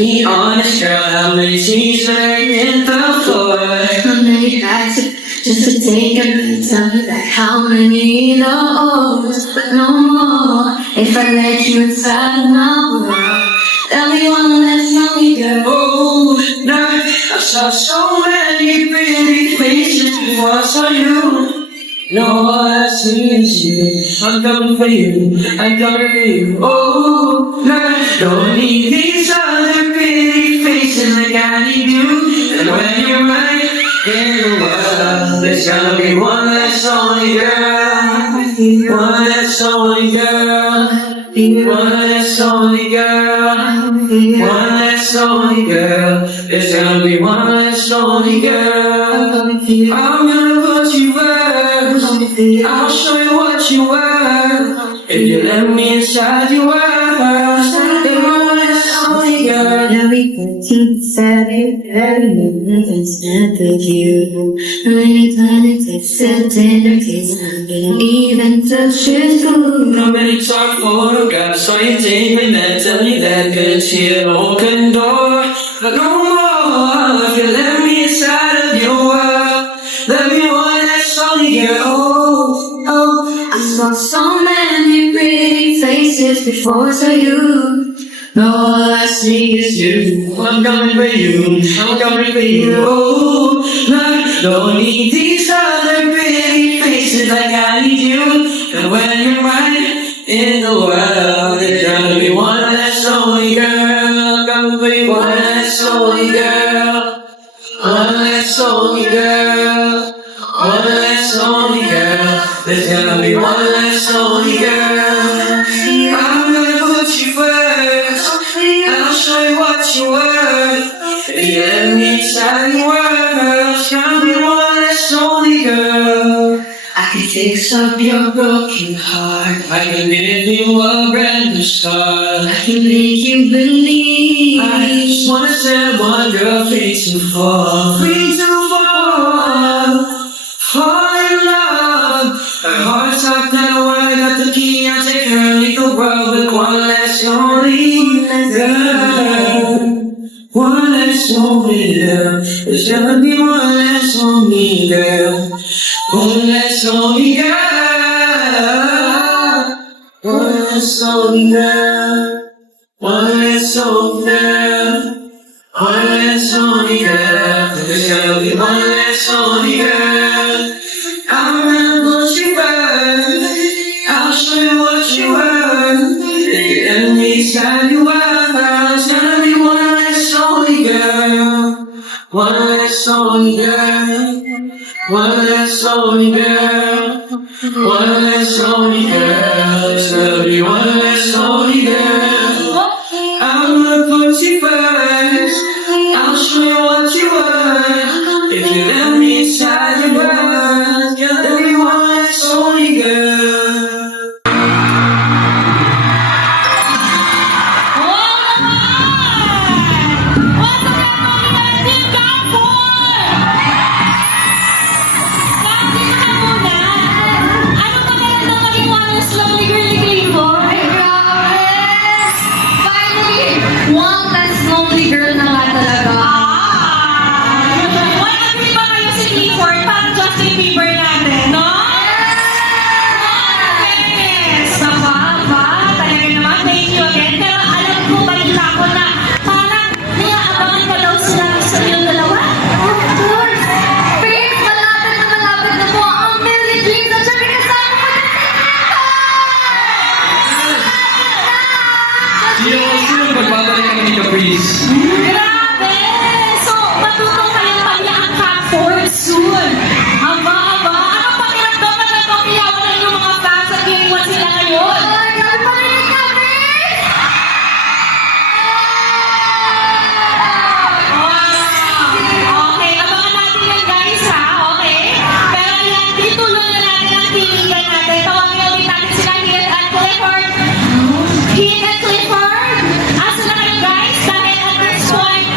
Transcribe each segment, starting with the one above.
be honest, girl, how many seas are in the floor? How many nights just to take a minute, tell me that how many knows, but no more. If I let you inside my world, tell me one less lonely girl. Oh, no, I saw so many pretty faces before I saw you. No, all I see is you. I'm coming for you. I'm coming for you. Oh, no, don't need these other pretty faces like I need you. And when you're right in the world, there's gonna be one less lonely girl. One less lonely girl. One less lonely girl. One less lonely girl. There's gonna be one less lonely girl. I'm gonna put you first. I'll show you what you were. If you let me inside your world, then one less lonely girl. Everything you said, everything's not with you. Anytime it takes a tender kiss, I don't even touch his food. Nobody talk photographs, so you take me back, tell me that could see an open door. But no more, if you let me inside of your world, let me one less lonely girl. I saw so many pretty faces before I saw you. No, all I see is you. I'm coming for you. I'm coming for you. Oh, I don't need these other pretty faces like I need you. And when you're right in the world, there's gonna be one less lonely girl. I'm coming for you. One less lonely girl. One less lonely girl. One less lonely girl. There's gonna be one less lonely girl. I'm gonna put you first. I'll show you what you were. If you let me inside your world, it's gonna be one less lonely girl. I can fix up your broken heart. I can give you a brand new start. I can make you believe. I just wanna set one girl free to fall. Free to fall. Fall in love. Her heart's locked now, I got the key. I'll take her and leave the world with one less lonely girl. One less lonely girl. There's gonna be one less lonely girl. One less lonely girl. One less lonely girl. One less lonely girl. One less lonely girl. There's gonna be one less lonely girl. I'm gonna put you first. I'll show you what you were. If you let me inside your world, there's gonna be one less lonely girl. One less lonely girl. One less lonely girl. One less lonely girl. There's gonna be one less lonely girl. I'm gonna put you first. I'll show you what you were. If you let me inside your world, there'll be one less lonely girl. Grabe! So, matutong kayong pag-i-angkat for soon. Aba. Anong pakiramdam na nagpakiyawan ng inyong mga fans at giniwan sila ngayon? Grabe pa rin kami! Wow! Okay, abangan natin yan guys ha, okay? Pero yan, dituloy na natin ang tinigan natin. Tawagin ulit natin sila Hill at Clifford. Hill at Clifford! Asa na kayo guys? Dahil at this point,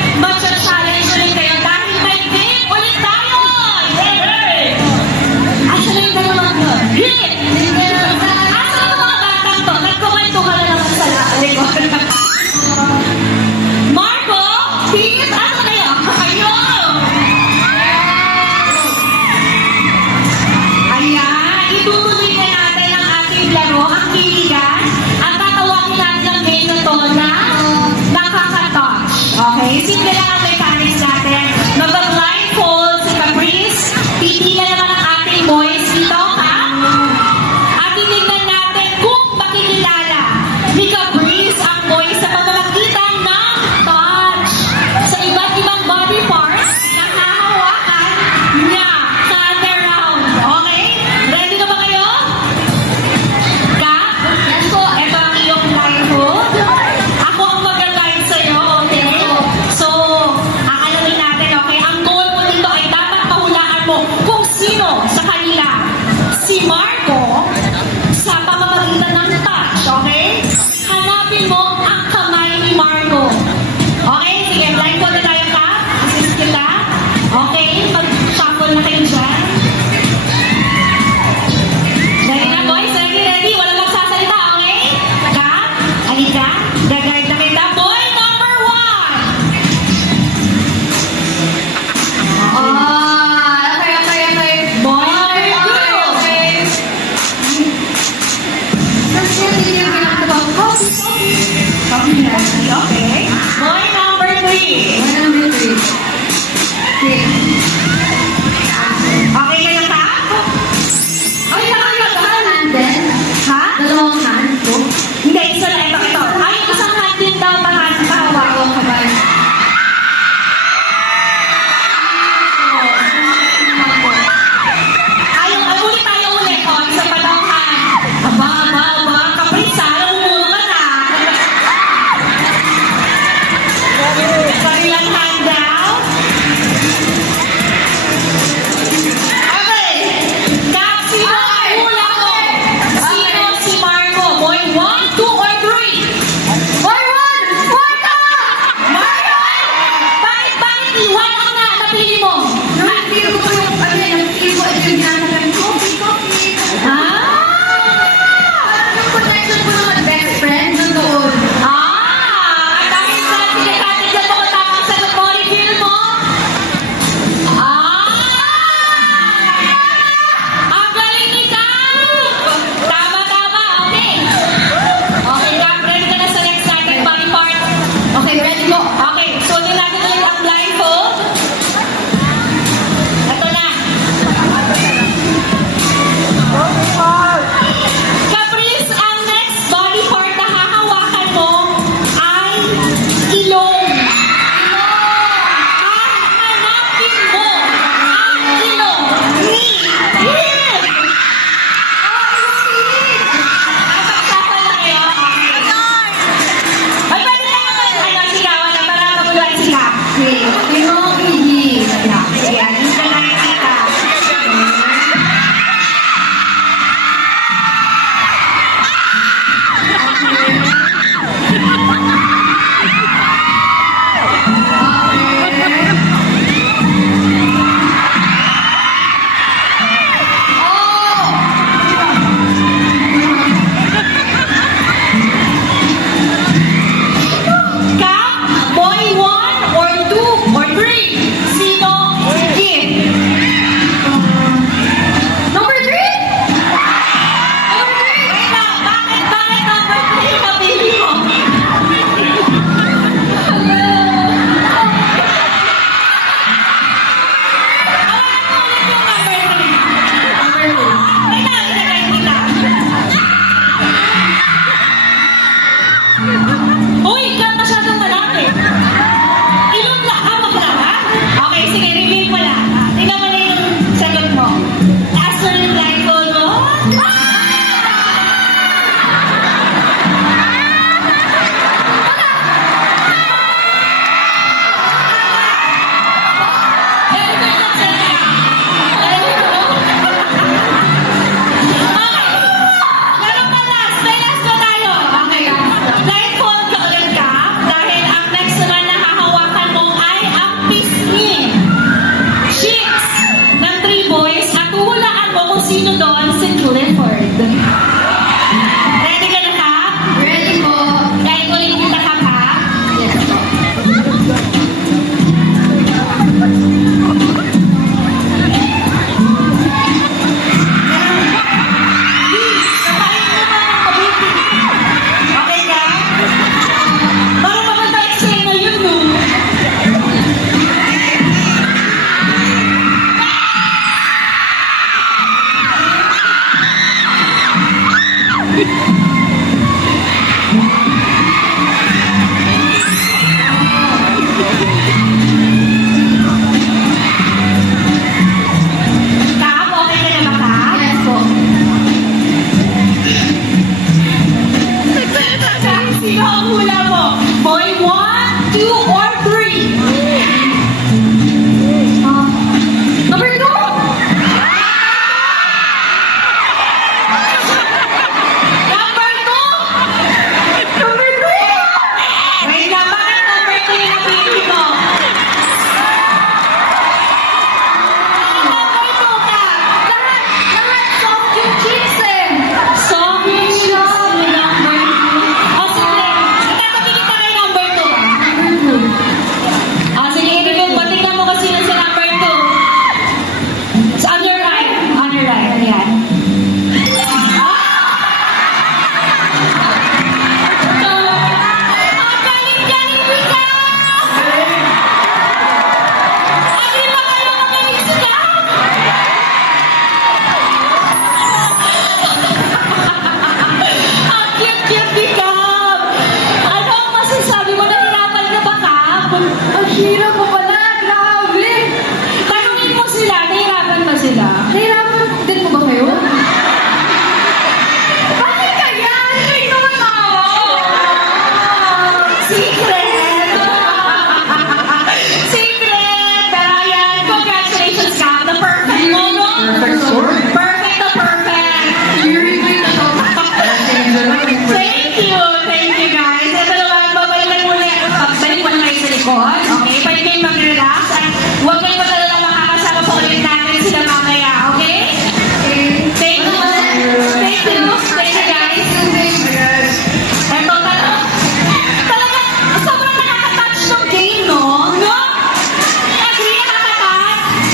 Kap, okay ka na ba, Kap? Yes po. Sino ang hula mo? Boy 1, 2, or 3? Number 2! Number 2! Number 3! Wait lang, bakit number 2 yung napili mo? Number 2 ka! Lahat soft yung chicks eh. Soft yung shoes ni number 2. O sige, itatabi kita kay number 2. O sige, i-remove mo. Tingnan mo kasi yun sa number 2. So, on your right. On your right. Ayan. Ang galing-galing mo ka! Hindi pa kayo magaling sila! Ang cute-cute ni Cap! Ano ang masasabi mo? Nahirapan ka ba, Cap? Ang hirap ko pala. Grabe. Tanungin mo sila, nahirapan ba sila? Nahirapan din po ba kayo? Bakit kaya? Hindi naman ako! Secret! Secret! Pero yan, congratulations, Cap! The perfect mo, no? Perfect score. Perfect na perfect! Thank you! Thank you, guys! Ito naman, babalikan muli. Pagbalik mo na kayo sa likod. Okay? Pwede kayong mag-relax. At huwag kayong matalala makakasama pa ulit natin sila mamaya. Okay? Thank you! Thank you! Thank you, guys! Ito, talaga, sobrang nakaka-touch ng game, no? No? Agree, nakaka-touch?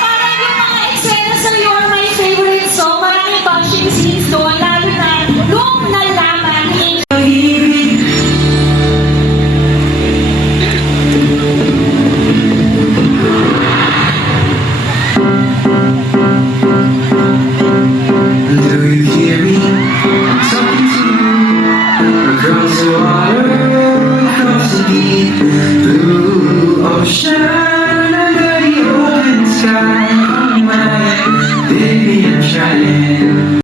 Parang yung mga eksena sa You're My Favorite Song, maraming touching scenes doon, lalo na nung nalaman ni Do you hear me? I'm talking to you. Across the water, across the deep blue ocean, under the open sky. Oh my, baby, I'm trying.